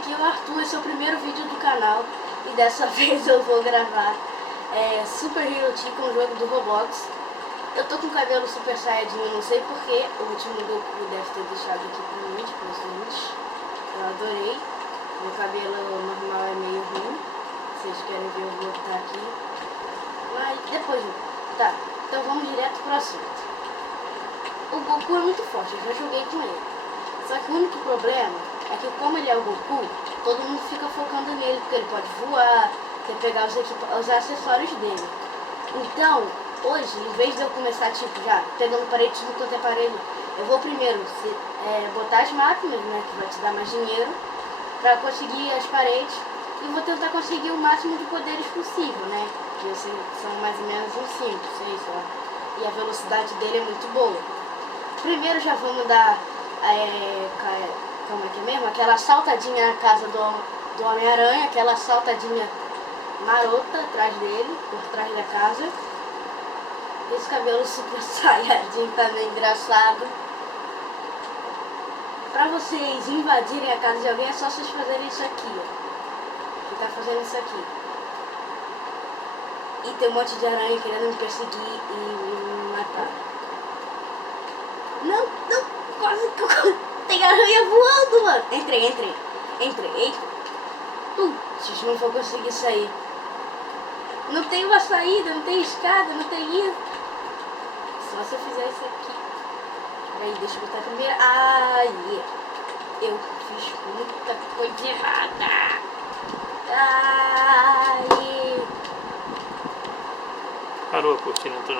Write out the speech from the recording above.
aqui é o Arthur, esse é o primeiro vídeo do canal e dessa vez eu vou gravar Super Hero Chicken, um jogo do Roblox. Eu tô com o cabelo super saiyajin, não sei porquê, o último Goku deve ter deixado aqui pra mim, depois eu adorei. Meu cabelo normal é meio ruim, se vocês querem ver eu vou botar aqui, mas depois, tá, então vamos direto pro assunto. O Goku é muito forte, eu já joguei com ele, só que o único problema é que como ele é o Goku, todo mundo fica focando nele, porque ele pode voar, tem que pegar os acessórios dele. Então, hoje, em vez de eu começar tipo já pegando parede tudo quanto é parede, eu vou primeiro botar as máquinas, né, que vai te dar mais dinheiro, pra conseguir as paredes, e vou tentar conseguir o máximo de poderes possível, né, que são mais ou menos uns 5, 6, ó, e a velocidade dele é muito boa. Primeiro já vamos dar, como é que é mesmo? Aquela saltadinha na casa do Homem-Aranha, aquela saltadinha marota atrás dele, por trás da casa. Esse cabelo super saiyajin tá meio engraçado. Pra vocês invadirem a casa de alguém é só vocês fazerem isso aqui, ó. Ficar fazendo isso aqui. E tem um monte de aranha querendo me perseguir e me matar. Não, quase que tem aranha voando, mano. Entrei. Putz, não vou conseguir sair. Não tem uma saída, não tem escada, não tem isso. Só se eu fizer isso aqui. Peraí, deixa eu botar primeiro. Ai, eu fiz muita coisa errada. Ai. Parou a cortina,